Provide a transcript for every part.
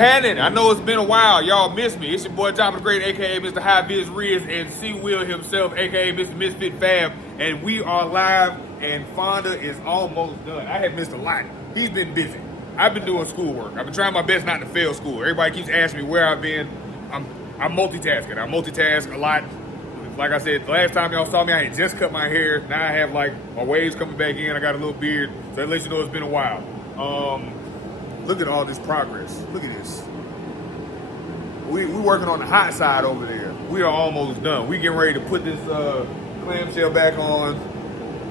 happening? I know it's been a while. Y'all miss me. It's your boy John the Great, aka Mr. High Biz Riz, and C Will himself, aka Mr. Misfit Fab. And we are live, and Fonda is almost done. I have missed a lot. He's been busy. I've been doing schoolwork. I've been trying my best not to fail school. Everybody keeps asking me where I've been. I'm multitasking. I multitask a lot. Like I said, the last time y'all saw me, I had just cut my hair. Now I have like my waves coming back in. I got a little beard, so that lets you know it's been a while. Look at all this progress. Look at this. We working on the hot side over there. We are almost done. We getting ready to put this clamshell back on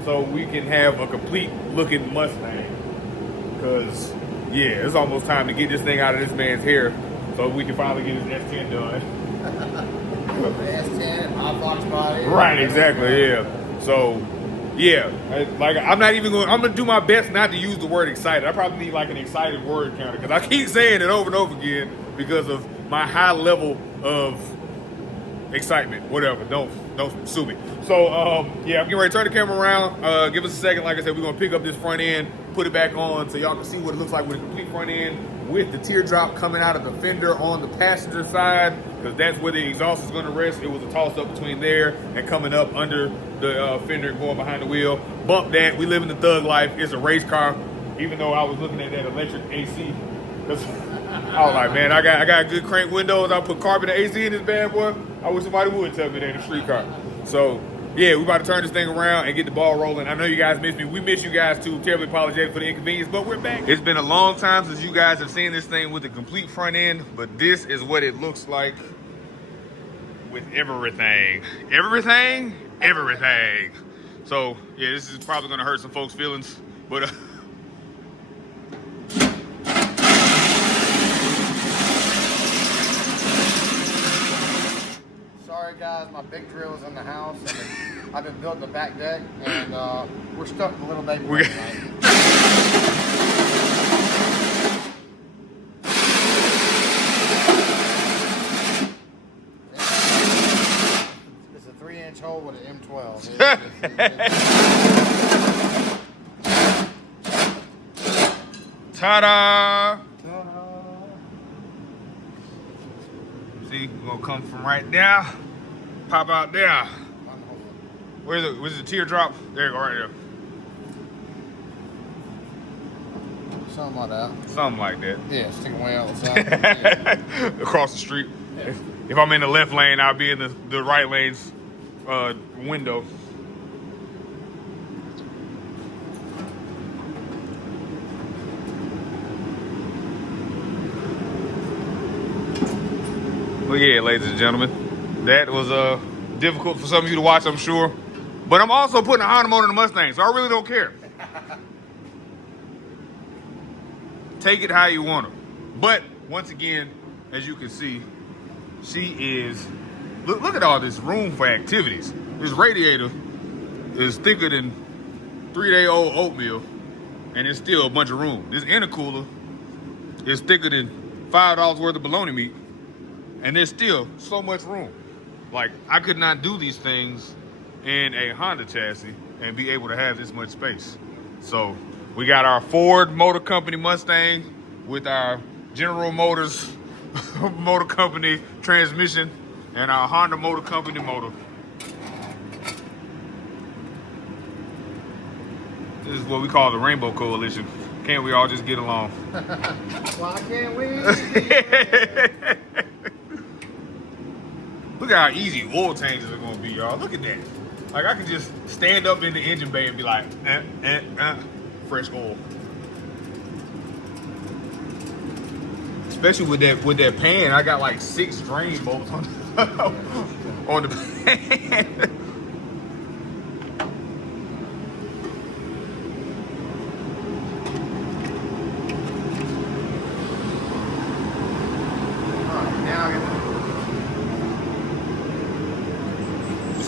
so we can have a complete looking Mustang. Because, yeah, it's almost time to get this thing out of this man's hair so we can finally get his S10 done. The S10, hot box body. Right, exactly, yeah. So, yeah, I'm gonna do my best not to use the word excited. I probably need like an excited word counter because I keep saying it over and over again because of my high level of excitement. Whatever, don't sue me. So, yeah, I'm getting ready to turn the camera around. Give us a second. Like I said, we're gonna pick up this front end, put it back on so y'all can see what it looks like with a complete front end with the teardrop coming out of the fender on the passenger side, because that's where the exhaust is going to rest. It was a toss-up between there and coming up under the fender and going behind the wheel. Bump that. We live in the thug life. It's a race car, even though I was looking at that electric AC. Because I was like, man, I got good crank windows. I put carbon AC in this bad boy. I wish somebody would tell me that in a street car. So, yeah, we about to turn this thing around and get the ball rolling. I know you guys miss me. We miss you guys too. Terribly apologetic for the inconvenience, but we're back. It's been a long time since you guys have seen this thing with the complete front end, but this is what it looks like with everything. Everything. So, yeah, this is probably going to hurt some folks' feelings, but... Sorry guys, my big drill is in the house. I've been building the back deck, and we're stuck with a little baby tonight. It's a 3-inch hole with an M12. Ta-da! See, we're gonna come from right there, pop out there. Where's it? Where's the teardrop? There you go, right there. Something like that. Something like that. Yeah, sticking way out the side. Yeah. Across the street. Yeah. If I'm in the left lane, I'll be in the right lane's window. Well, yeah, ladies and gentlemen, that was difficult for some of you to watch, I'm sure. But I'm also putting a Honda motor in the Mustang, so I really don't care. Take it how you want to. But once again, as you can see, she is. Look at all this room for activities. This radiator is thicker than 3-day-old oatmeal, and it's still a bunch of room. This intercooler is thicker than $5 worth of bologna meat. And there's still so much room. Like, I could not do these things in a Honda chassis and be able to have this much space. So we got our Ford Motor Company Mustang with our General Motors Motor Company transmission and our Honda Motor Company motor. This is what we call the Rainbow Coalition. Can't we all just get along? Why can't we? Look at how easy oil changes are gonna be, y'all. Look at that. Like, I can just stand up in the engine bay and be like, fresh oil. Especially with that pan, I got like 6 drain bolts on on the pan.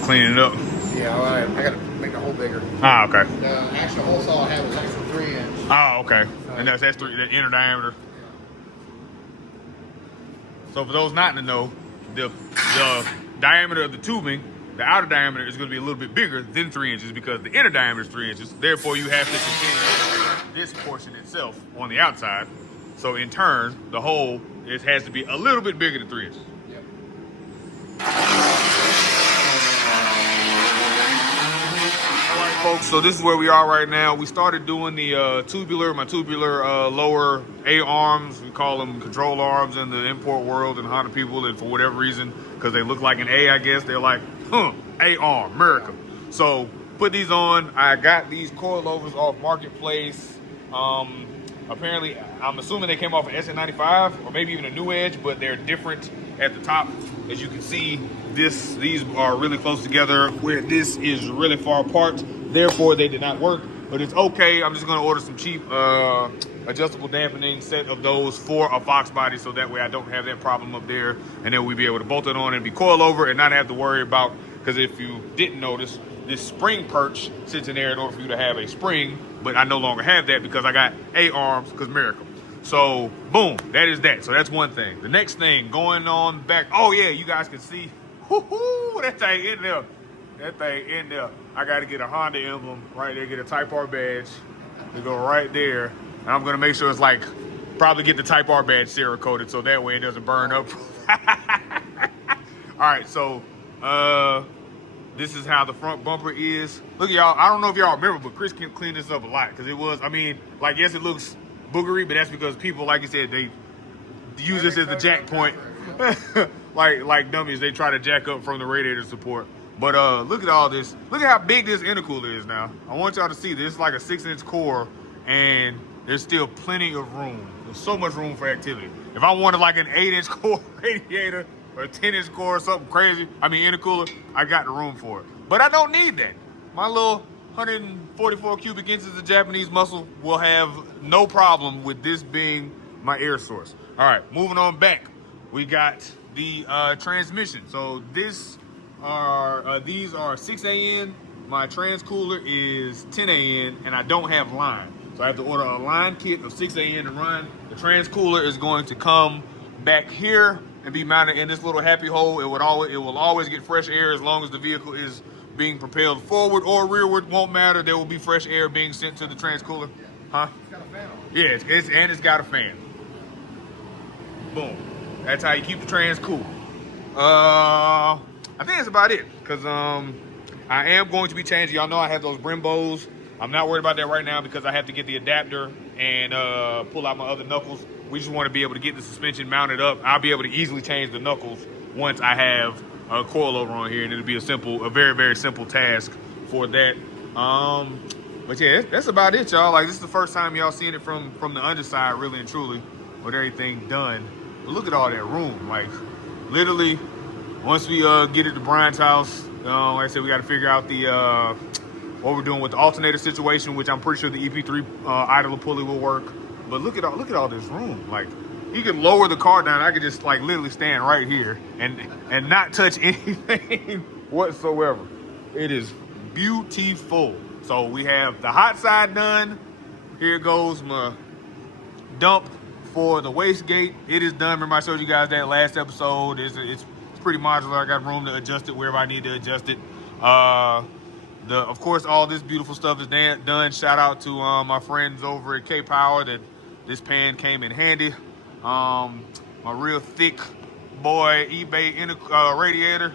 Cleaning it up. Yeah, all right. I gotta make the hole bigger. Ah, okay. Actually, the hole saw I had was actually 3-inch. Oh, okay. And that's 3, that inner diameter. So for those not to know, the diameter of the tubing, the outer diameter is going to be a little bit bigger than 3 inches because the inner diameter is 3 inches. Therefore, you have to continue this portion itself on the outside So in turn, the hole has to be a little bit bigger than 3 inches. Yep. All right, folks, so this is where we are right now. We started doing the my tubular lower A arms. We call them control arms in the import world and Honda people. And for whatever reason, because they look like an A, I guess, they're like, A arm, America. So put these on. I got these coilovers off Marketplace. Apparently, I'm assuming they came off an SN95 or maybe even a New Edge, but they're different at the top. As you can see, these are really close together where this is really far apart. Therefore, they did not work, but it's okay. I'm just going to order some cheap adjustable dampening set of those for a Fox body, so that way I don't have that problem up there, and then we'll be able to bolt it on and be coilover and not have to worry about, because if you didn't notice, this spring perch sits in there in order for you to have a spring, but I no longer have that because I got A arms, because miracle. So boom, that is that. So that's one thing. The next thing going on back, oh yeah, you guys can see, that thing in there. That thing in there. I got to get a Honda emblem right there, get a Type R badge to go right there. And I'm going to make sure it's like, probably get the Type R badge Cerakoted so that way it doesn't burn up. All right, so this is how the front bumper is. Look at y'all, I don't know if y'all remember, but Chris can clean this up a lot, because it was, I mean, like, yes, it looks boogery, but that's because people, like you said, they use this as the jack point. like dummies, they try to jack up from the radiator support. But look at all this. Look at how big this intercooler is now. I want y'all to see this. It's like a 6-inch core, and there's still plenty of room. There's so much room for activity. If I wanted like an 8-inch core radiator or a 10-inch core or something crazy, I mean intercooler, I got the room for it. But I don't need that. My little 144 cubic inches of Japanese muscle will have no problem with this being my air source. All right, moving on back. We got the transmission. So these are 6 AN. My trans cooler is 10 AN, and I don't have line. So I have to order a line kit of 6 AN to run. The trans cooler is going to come back here and be mounted in this little happy hole. It will always get fresh air as long as the vehicle is being propelled forward or rearward. Won't matter. There will be fresh air being sent to the trans cooler. Huh? It's got a fan on it. Yeah, it's got a fan. Boom. That's how you keep the trans cool. I think that's about it, because I am going to be changing. Y'all know I have those Brembos. I'm not worried about that right now because I have to get the adapter and pull out my other knuckles. We just want to be able to get the suspension mounted up. I'll be able to easily change the knuckles once I have a coilover on here, and it'll be a very, very simple task for that. But yeah, that's about it, y'all. Like, this is the first time y'all seeing it from the underside, really and truly, with everything done. But look at all that room. Like, literally, once we get it to Brian's house, like I said, we got to figure out the what we're doing with the alternator situation, which I'm pretty sure the EP3 idler pulley will work. But look at all this room. Like, you can lower the car down. I could just like literally stand right here and not touch anything whatsoever. It is beautiful. So we have the hot side done. Here goes my dump for the wastegate. It is done. Remember I showed you guys that last episode. It's pretty modular. I got room to adjust it wherever I need to adjust it. Of course, all this beautiful stuff is done. Shout out to my friends over at K-Power that this pan came in handy. My real thick boy eBay radiator,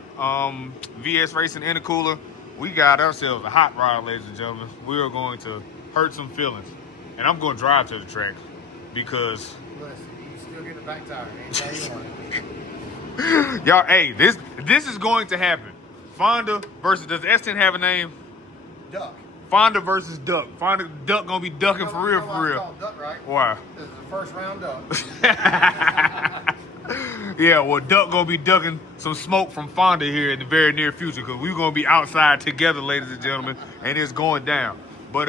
VS Racing intercooler. We got ourselves a hot rod, ladies and gentlemen. We are going to hurt some feelings. And I'm going to drive to the track because... Listen, you can still get the back tire. Anytime you want it. Y'all, hey, this is going to happen. Fonda versus, does S10 have a name? Duck. Fonda versus Duck. Fonda, Duck gonna be ducking for real, for real. Duck, right? Why? This is the first round duck. Yeah, well, Duck gonna be ducking some smoke from Fonda here in the very near future, because we're gonna be outside together, ladies and gentlemen, and it's going down. But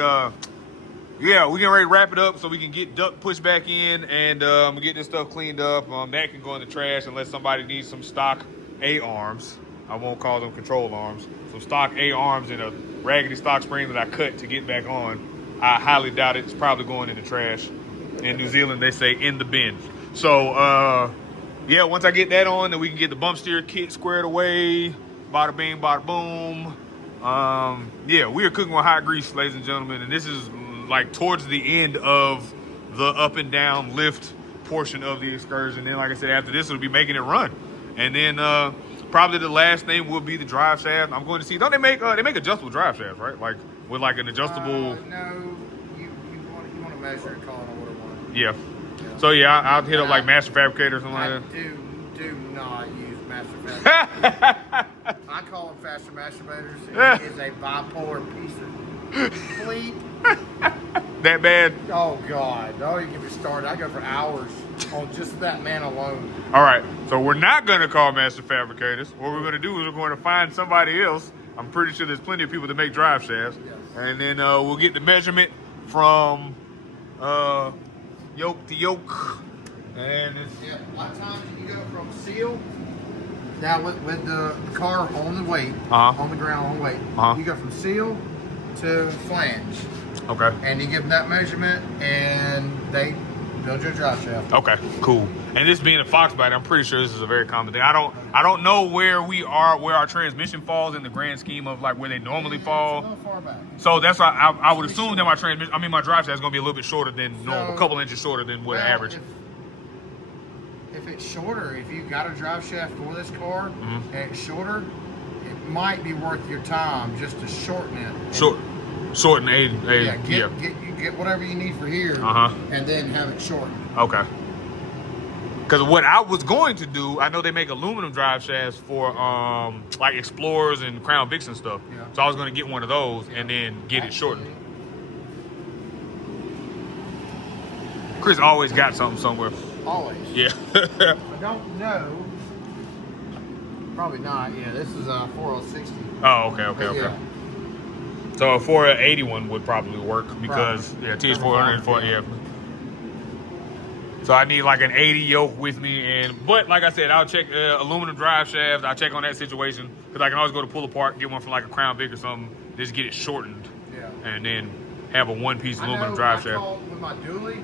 yeah, we're getting ready to wrap it up so we can get Duck pushed back in, and I'm gonna get this stuff cleaned up. That can go in the trash unless somebody needs some stock A-arms. I won't call them control arms. Some stock A-arms and a raggedy stock spring that I cut to get back on. I highly doubt it. It's probably going in the trash. In New Zealand, they say in the bin. So, yeah, once I get that on, then we can get the bump steer kit squared away. Bada bing, bada boom. Yeah, we are cooking with hot grease, ladies and gentlemen. And this is like towards the end of the up and down lift portion of the excursion. Then, like I said, after this, we'll be making it run. And then probably the last thing will be the drive shaft. I'm going to see. Don't they make adjustable drive shafts, right? Like with like an adjustable. No, you want to measure it, call it order one. Yeah. So yeah, I'll hit up like Master Fabricator or something I like that. do not use Master Fabricator. I call them faster masturbators. It is a bipolar piece of fleet. That bad? Oh God! Oh, you get me started. I go for hours on just that man alone. All right, so we're not going to call Master Fabricators. What we're going to do is we're going to find somebody else. I'm pretty sure there's plenty of people that make drive shafts. Yes. And then we'll get the measurement from yoke to yoke. And it's... Yeah, a lot of times you go from seal. Now with the car on the weight, on the ground on the weight, you go from seal to flange. Okay. And you give them that measurement, and they build your drive shaft. Okay, cool. And this being a Fox bite, I'm pretty sure this is a very common thing. I don't know where we are, where our transmission falls in the grand scheme of like where they normally fall. It's a little far back. So that's why I would assume that my transmission, my drive shaft is going to be a little bit shorter than normal, a couple inches shorter than what average. If it's shorter, if you got a drive shaft for this car and it's shorter, it might be worth your time just to shorten it. Shorten get whatever you need for here, and then have it shortened. Okay. Because what I was going to do, I know they make aluminum drive shafts for like Explorers and Crown Vics and stuff. Yeah. So I was going to get one of those and then get it shortened. Chris always got something somewhere. Always. Yeah. I don't know. Probably not. Yeah, this is a 4060. Oh, okay. Yeah. So a 481 would probably work because TH400, yeah. So I need like an 80 yoke with me, but like I said, I'll check aluminum drive shafts. I'll check on that situation because I can always go to pull apart, get one from like a Crown Vic or something, just get it shortened, and then have a one-piece aluminum drive shaft. I called with my dually.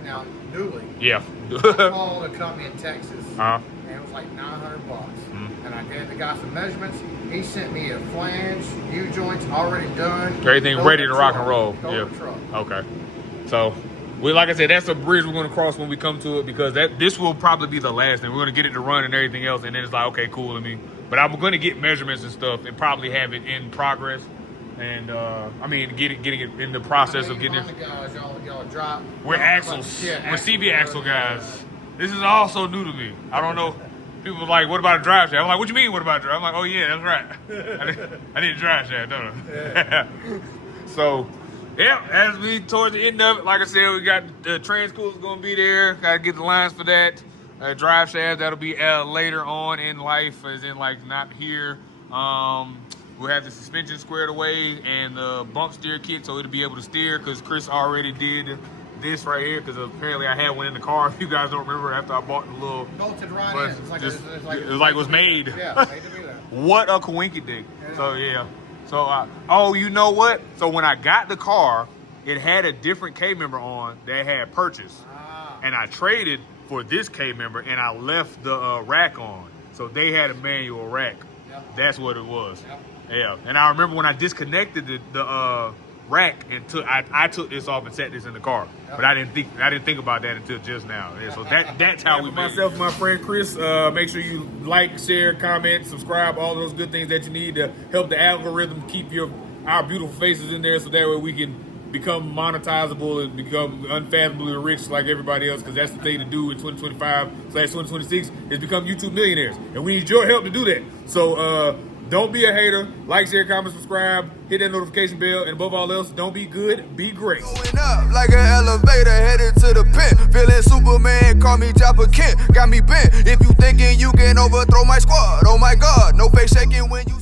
Yeah. I called a company in Texas, and it was like $900. And I gave the guy some measurements. He sent me a flange, U-joints already done. Everything ready to rock and roll. Yeah. Okay. So, like I said, that's a bridge we're going to cross when we come to it because this will probably be the last thing. We're going to get it to run and everything else, and then it's like, okay, cool. But I'm going to get measurements and stuff and probably have it in progress. And getting it in the process of getting it. Guys, y'all drop. We're axles. We're CV axle guys. This is also new to me. I don't know. People are like, what about a drive shaft? I'm like, what you mean, what about a drive? I'm like, oh yeah, that's right. I need a drive shaft, don't I? Yeah. So, yeah, as we towards the end of it, like I said, we got the transcooler's going to be there. Got to get the lines for that. Drive shaft, that'll be later on in life, as in like not here. We'll have the suspension squared away and the bump steer kit so it'll be able to steer because Chris already did this right here because apparently I had one in the car. If you guys don't remember, after I bought the little bolted right in. It was like it was made. Yeah, made to do that. What a coinky dick. Yeah. So yeah. So you know what? So when I got the car, it had a different K member on that had purchased, and I traded for this K member and I left the rack on. So they had a manual rack. Yep. That's what it was. Yep. Yeah, and I remember when I disconnected the rack and I took this off and set this in the car, but I didn't think about that until just now. Yeah, so that's how we made myself and my friend Chris. Make sure you like, share, comment, subscribe, all those good things that you need to help the algorithm keep our beautiful faces in there, so that way we can become monetizable and become unfathomably rich like everybody else. Because that's the thing to do in 2025/2026 is become YouTube millionaires, and we need your help to do that. So. Don't be a hater. Like, share, comment, subscribe. Hit that notification bell. And above all else, don't be good. Be great. Going up like an elevator headed to the pit. Feeling Superman, call me Joppa Kent. Got me bent. If you thinking you can overthrow my squad, oh my God. No face shaking when you